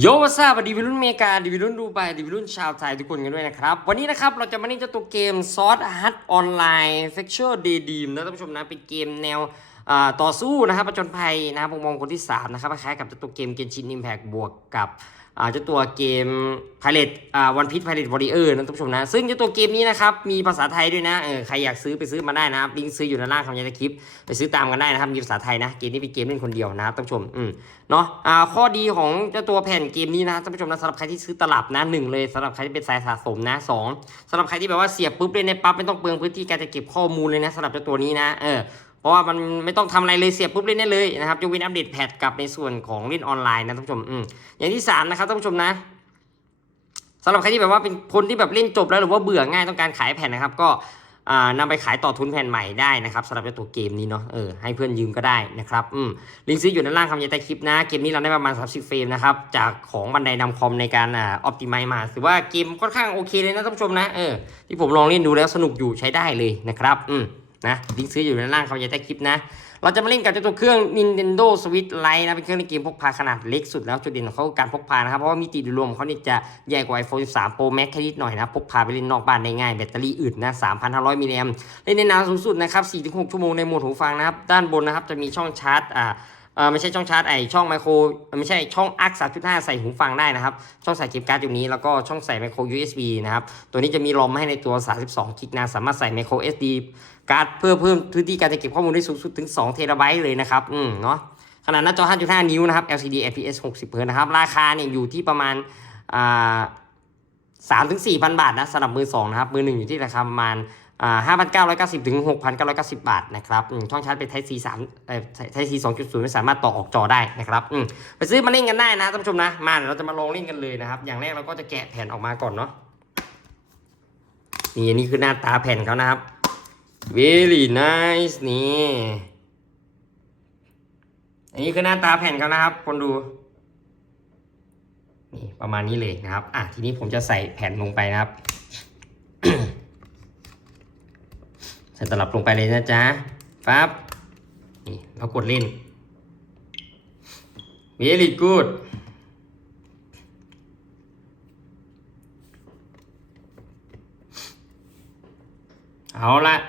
โยวัสดีวิรุ่นเมกาดีวิรุ่นดูไบดีวิรุ่นชาวไทยทุกคนกันด้วยนะครับ วันนี้นะครับเราจะมาเล่นเจ้าตัวเกมซอสฮัตออนไลน์เฟ c เชอร์เดดีมนะท่านผู้ชมนะ เป็นเกมแนวต่อสู้นะครับประจนภัยนะครับมุมมองคนที่ 3 นะครับคล้ายกับเจ้าตัวเกมเกนชินอิมแพกบวกกับ เจ้าตัวเกมพาเลตอ่าวันพีชพาเลตวอริเออร์นะท่านผู้ชมนะ ซึ่งเจ้าตัวเกมนี้นะครับ มีภาษาไทยด้วยนะเออใครอยากซื้อไปซื้อมาได้นะครับลิงก์ซื้ออยู่ในล่างคำยันคลิป ไปซื้อตามกันได้นะครับ มีภาษาไทยนะ เกมนี้เป็นเกมเล่นคนเดียวนะครับท่านผู้ชมอืมเนาะอ่าข้อดีของเจ้าตัวแผ่นเกมนี้นะท่านผู้ชมนะสำหรับใครที่ซื้อตลับนะหนึ่งเลยสำหรับใครที่เป็นสายสะสมนะสองสำหรับใครที่แบบว่าเสียบปุ๊บเล่นในปั๊บไม่ต้องเปลืองพื้นที่การจะเก็บข้อมูลเลยนะสำหรับเจ้าตัวนี้นะเออ เพราะว่ามันไม่ต้องทำอะไรเลยเสียบปุ๊บเล่นได้เลยนะครับจะวินอัปเดตแพทกับในส่วนของเล่นออนไลน์นะท่านผู้ชมอืมอย่างที่สามนะครับท่านผู้ชมนะสำหรับใครที่แบบว่าเป็นคนที่แบบเล่นจบแล้วหรือว่าเบื่อง่ายต้องการขายแผ่นนะครับ ก็อ่านำไปขายต่อทุนแผ่นใหม่ได้นะครับสำหรับตัวเกมนี้เนาะเออให้เพื่อนยืมก็ได้นะครับอืมลิงก์ซื้ออยู่ด้านล่างคำยันใต้คลิปนะ เกมนี้เราได้ประมาณ 30 เฟรมนะครับจากของบันไดนำคอมในการอ่าออปติไมมาถือว่าเกมค่อนข้างโอเคเลยนะท่านผู้ชมนะเออที่ผมลองเล่นดูแล้วสนุกอยู่ใช้ได้เลยนะครับอืม นะลิงก์ซื้ออยู่ด้านล่างคำยันใต้คลิปนะ เราจะมาเล่นกับเจ้าตัวเครื่อง Nintendo Switch Lite นะเป็นเครื่องในเกมพกพาขนาดเล็กสุดแล้วจุดเด่นของเขาคือการพกพานะครับ เพราะว่ามิติโดยรวมเขาเนี่ยจะใหญ่กว่า iPhone 13 Pro Max แค่นิดหน่อยนะพกพาไปเล่นนอกบ้านได้ง่ายแบตเตอรี่อึดนะ 3,500 มิลลิแอมป์เล่นได้นานสูงสุดนะครับ 4-6 ชั่วโมงในโหมดหูฟังนะครับด้านบนนะครับจะมีช่องชาร์จอ่า ออไม่ใช่ช่องชาร์จไอช่องไมโครไม่ใช่ช่องอัก3.5ใส่หูฟังได้นะครับ ช่องใส่เก็บการ์ดอยู่นี้แล้วก็ช่องใส่ไมโคร USB นะครับ ตัวนี้จะมีรอมให้ในตัว 32กิกนะสามารถใส่ไมโคร SD การ์ดเพื่อเพิ่มพื้นที่การจะเก็บข้อมูลได้สูงสุดถึง2เทราไบต์เลยนะครับ อืมเนาะขนาดหน้าจอ 5.5 นิ้วนะครับ LCD IPS 60เฮิร์ตซ์นะครับ ราคาเนี่ยอยู่ที่ประมาณอ่าสามถึงสี่พันบาทนะสำหรับมือสองนะครับ มือหนึ่งอยู่ที่ราคาประมาณ อ่าห้าพันเก้าร้อยเก้าสิบถึงหกพันเก้าร้อยเก้าสิบาทนะครับช่องชาร์จเป็น Type C สามเอ่อ Type C สองจุดศูนย์ไม่สามารถต่อออกจอได้นะครับไปซื้อมาเล่นกันได้นะท่านผู้ชมนะ มาเดี๋ยวเราจะมาลองเล่นกันเลยนะครับ อย่างแรกเราก็จะแกะแผ่นออกมาก่อนเนาะ นี่นนี้คือหน้าตาแผ่นเขานะครับ very nice นี่อันนี้คือหน้าตาแผ่นเขานะครับ คนดู นี่ประมาณนี้เลยนะครับ อะทีนี้ผมจะใส่แผ่นลงไปนะครับ ใส่ตลับลงไปเลยนะจ๊ะปั๊บนี่เรากดเล่น very good เอาละน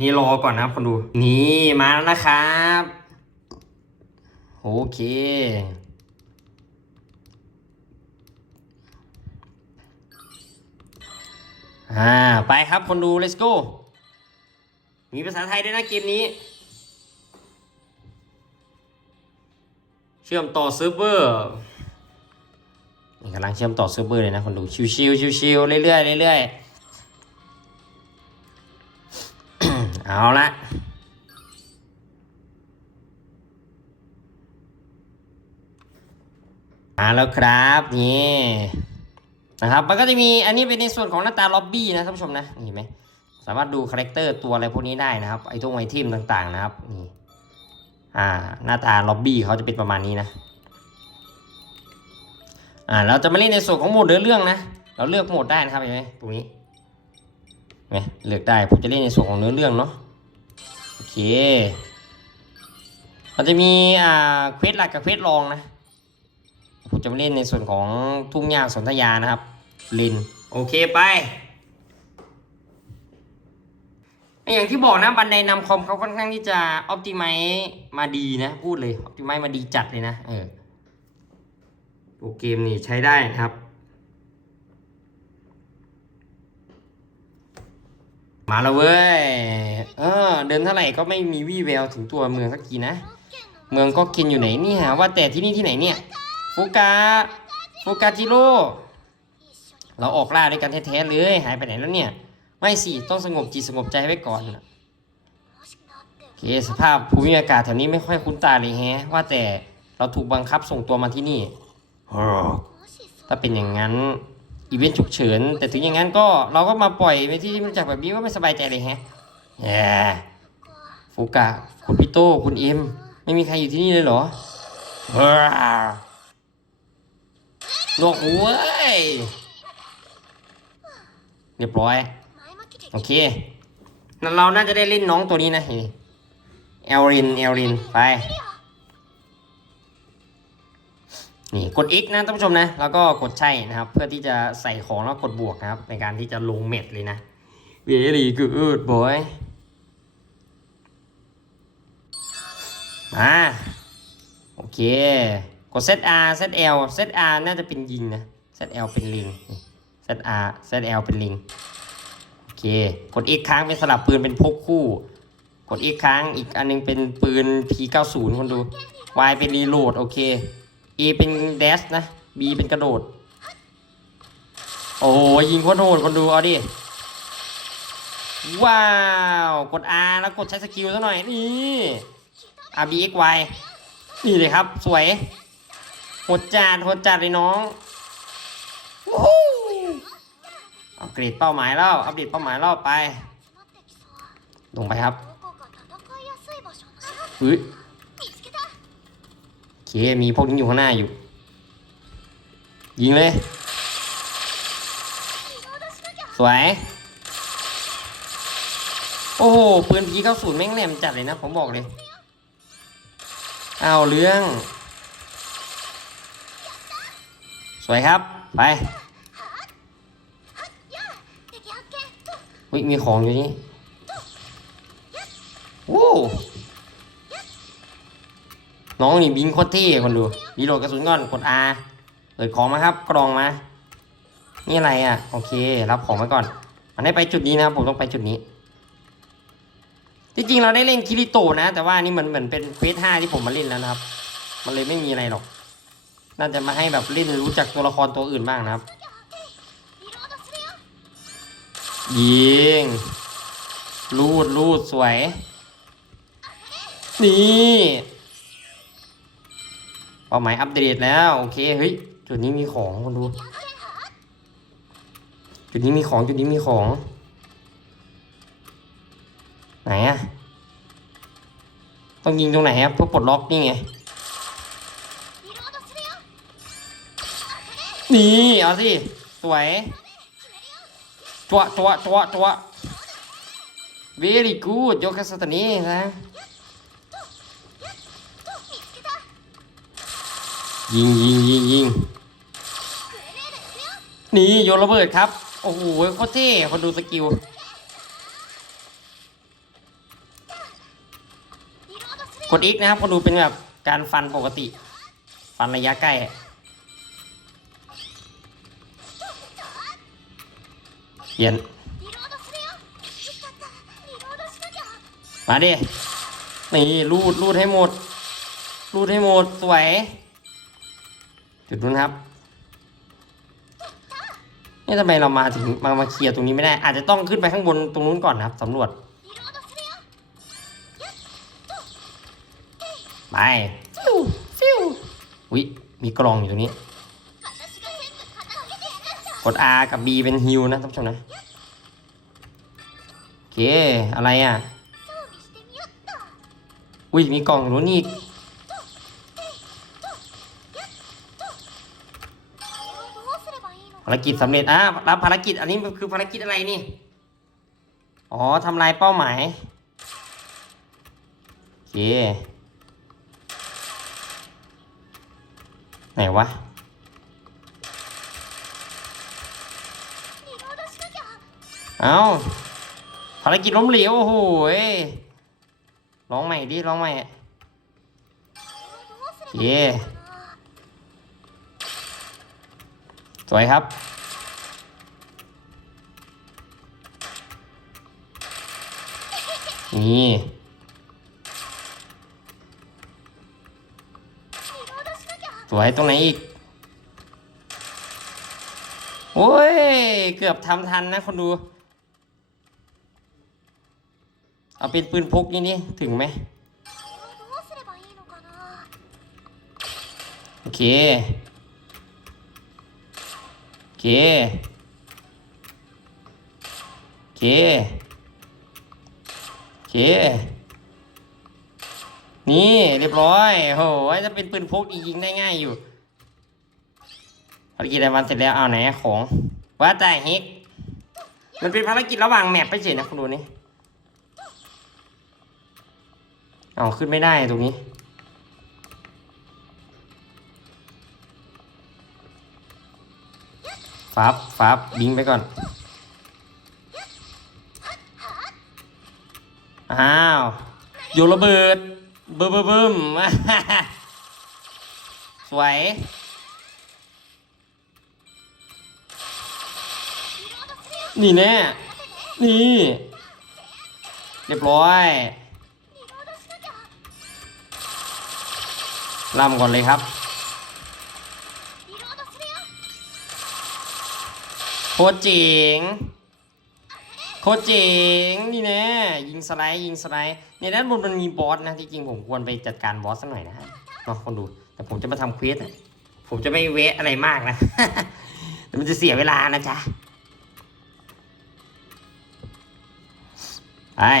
นี้รอก่อนนะครับคนดู นี่มาแล้วนะครับ โอเค อ่า ไปครับคนดู let's go มีภาษาไทยด้วยนะเกมนี้ เชื่อมต่อเซิร์ฟเวอร์นี่กำลังเชื่อมต่อเซิร์ฟเวอร์เลยนะคนดู ชิวๆชิวๆเรื่อยๆเรื่อยๆเอาละ มาแล้วครับนี่นะครับมันก็จะมีอันนี้เป็นในส่วนของหน้าตาล็อบบี้นะท่านผู้ชมนะนี่เห็นไหมสามารถดูคาแรคเตอร์ตัวอะไรพวกนี้ได้นะครับไอตรงไอเทมต่างๆนะครับนี่อ่าหน้าตาล็อบบี้เขาจะเป็นประมาณนี้นะอ่าเราจะมาเล่นในส่วนของโหมดเนื้อเรื่องนะ เราเลือกโหมดได้นะครับเห็นไหมตรงนี้เห็นไหมเลือกได้ผมจะเล่นในส่วนของเนื้อเรื่องเนาะโอเคมันจะมีอ่าเควสหลักกับเควสรองนะ จะมาเล่นในส่วนของทุ่งหญ้าสนธยานะครับ ลิน โอเคไปอย่างที่บอกนะบันไดนำคอมเขาค่อนข้างที่จะออ t ติไมมาดีนะ พูดเลยออ t ติไมมาดีจัดเลยนะเออตัวเกมนี่ใช้ได้นะครับ มาแล้วเว้ยเออเดินเท่าไหร่ก็ไม่มีวี่แววถึงตัวเมืองสักทีนะ เมืองก็กินอยู่ไหนเนี่ยว่าแต่ที่นี่ที่ไหนเนี่ย ฟูกาฟูกาจิโร่เราออกล่าด้วยกันแท้ๆเลย หายไปไหนแล้วเนี่ย ไม่สิต้องสงบจิตสงบใจไว้ก่อนโอเคสภาพภูมิอากาศแถวนี้ไม่ค่อยคุ้นตาเลยแฮะ ว่าแต่เราถูกบังคับส่งตัวมาที่นี่ถ้าเป็นอย่างนั้นอีเวนต์ฉุกเฉิน แต่ถึงอย่างนั้นก็เราก็มาปล่อยไปที่ที่ไม่รู้จักแบบนี้ก็ไม่สบายใจเลยแฮะแย่ฟูกะ คุณพี่โต้คุณเอ็ม ไม่มีใครอยู่ที่นี่เลยเหรอ ลวงโว้ยเรียบร้อย โอเคเราน่าจะได้เล่นน้องตัวนี้นะนี่เอลรินเอลรินไป นี่กด X นะท่านผู้ชมนะ แล้วก็กดใช่นะครับ เพื่อที่จะใส่ของแล้วกดบวกครับ ในการที่จะลงเม็ดเลยนะเวรีกูดบอยมาโอเค กด ZR ZL ZR น่าจะเป็นยิงนะ ZL เป็นลิง ZR ZL เป็นลิง โอเค กด X ค้างเป็นสลับปืนเป็นพกคู่ กด X ค้างอีกอันนึงเป็นปืน P90 คนดู Y เป็นรีโหลดโอเค A เป็นเดชนะ B เป็นกระโดด โอ้โหยิงโคตรโหดคนดูเอาดิ ว้าว กด R แล้วกดใช้สกิลซะหน่อยนี่ R B X Y นี่เลยครับ สวย โหดจัดโหดจัดเลยน้องอัปเกรดเป้าหมายแล้วอัปเดตเป้าหมายรอบไป ลงไปครับเฮ้ยเคมีพวกนี้อยู่ข้างหน้าอยู่ ยิงเลย สวย โอ้โหปืนพีเข้าศูนย์แม่งแหลมจัดเลยนะ ผมบอกเลย เอาเรื่อง วยครับ ไป อุ้ยมีของอยู่นี่วู้น้องนี่บินโคตรเท่คนดูรีโหลดกระสุนก่อนกด R เปิดของมาครับกรองมา นี่อะไรอะ โอเครับของไว้ก่อน มันได้ไปจุดนี้นะครับผมต้องไปจุดนี้ที่จริงเราได้เล่นคิริโตนะ แต่ว่านี่มันเหมือนเป็นเฟสห้าที่ผมมาเล่นแล้วนะครับ มันเลยไม่มีอะไรหรอก น่าจะมาให้แบบเล่นรู้จักตัวละครตัวอื่นบ้างนะครับ ยิง รูดรูดสวย นี่เป้าหมายอัปเดตแล้ว โอเค เฮ้ย จุดนี้มีของคนดู จุดนี้มีของ จุดนี้มีของ ไหนอะต้องยิงตรงไหนครับเพื่อปลดล็อกนี่ไง นี่เอาสิ สวยตัวตัวตัวตัว very good ยกแค่สตนี้นะ ยิงยิงยิงยิงนี่โยนระเบิดครับ โอ้โหโคตเท่คนดูสกิลกดอีกนะครับคนดูเป็นแบบการฟันปกติ ฟันระยะใกล้ เย็นมาดินี่รูดรูดให้หมด รูดให้หมด สวย จุดนู้นครับ นี่ทำไมเรามาถึงมามาเคลียร์ตรงนี้ไม่ได้ อาจจะต้องขึ้นไปข้างบนตรงนู้นก่อนนะครับสำรวจ ไปฟิวฟิวอุ๊มีกล่องอยู่ตรงนี้ กด R กับ B เป็นฮิวนะท่านผู้ชมนะโอเค อะไรอะ อุ้ยมีกล่องรู้นี่ภารกิจสำเร็จอะรับภารกิจ อันนี้คือภารกิจอะไรนี่ อ๋อทำลายเป้าหมายโอเค ไหนวะ เอาภารกิจล้มเหลวโอ้โหลองใหม่ดิลองใหม่เยสวยครับนี่สวยตรงไหนอีก โอ้ย เกือบทำทันนะคนดู เอาเป็นปืนพกนี่นี่ถึงไหมโอเค โอเค โอเค โอเค นี่เรียบร้อยโหจะเป็นปืนพกยิงได้ง่ายอยู่ภารกิจรายวันเสร็จแล้วเอาไหนของว่าแต่เฮกมันเป็นภารกิจระหว่างแมปไปเฉยนะคุณดูนี่ เอาขึ้นไม่ได้ตรงนี้ ฟับฟับบิงไปก่อน อ้าว โยนระเบิดบิ่มเบิ่มเบิ่มสวยนี่แน่ นี่ เรียบร้อย ล่ำก่อนเลยครับ โคเจ๋งโคเจ๋งนี่แน่ยิงสไลด์ยิงสไลด์ในด้านบนมันมีบอสนะที่จริงผมควรไปจัดการบอสสักหน่อยนะฮนาะคนดู แต่ผมจะมาทำควีสผมจะไม่เวะอะไรมากนะมันจะเสียเวลานะจ๊ะไอ้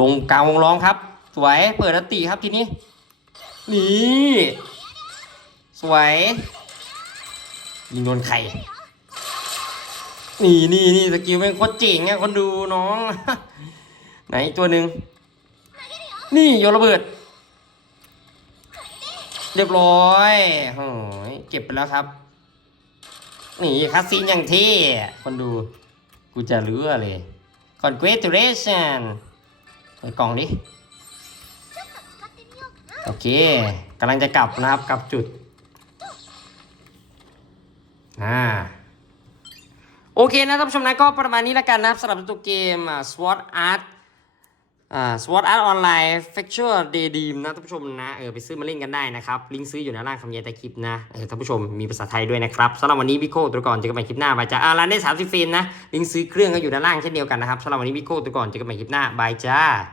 ลงกลางวงร้องครับ สวยเปิดอติครับทีนี้ นี่สวยยิงโดนไข่นี่นี่นี่สกิลเป็นโคตรเจ๋งอะคนดูน้อง ไหนตัวหนึ่งนี่โยนระเบิด เรียบร้อยโอ้ยเก็บไปแล้วครับ นี่คาสซีนอย่างเท่คนดู กูจะเลือเลย congratulation เปิดกล่องดิโอเคกำลังจะกลับนะครับกลับจุดอ่าโอเคนะท่านผู้ชมนะก็ประมาณนี้แล้วกันนะครับสำหรับตัวเกม SWOT Art อ่า SWOT Art Online Factual Daydream นะท่านผู้ชมนะเออไปซื้อมาเล่นกันได้นะครับลิงก์ซื้ออยู่ในล่างคำยัยใต้คลิปนะเออท่านผู้ชมมีภาษาไทยด้วยนะครับสำหรับวันนี้พี่โค้ตัวก่อนจะกันใหม่คลิปหน้าบายจ้าอ่าร้านได้ 30เฟรมนะลิงก์ซื้อเครื่องก็อยู่ด้านล่างเช่นเดียวกันนะครับสำหรับวันนี้พี่โค้ตัวก่อนจะกันใหม่คลิปหน้าบายจ้า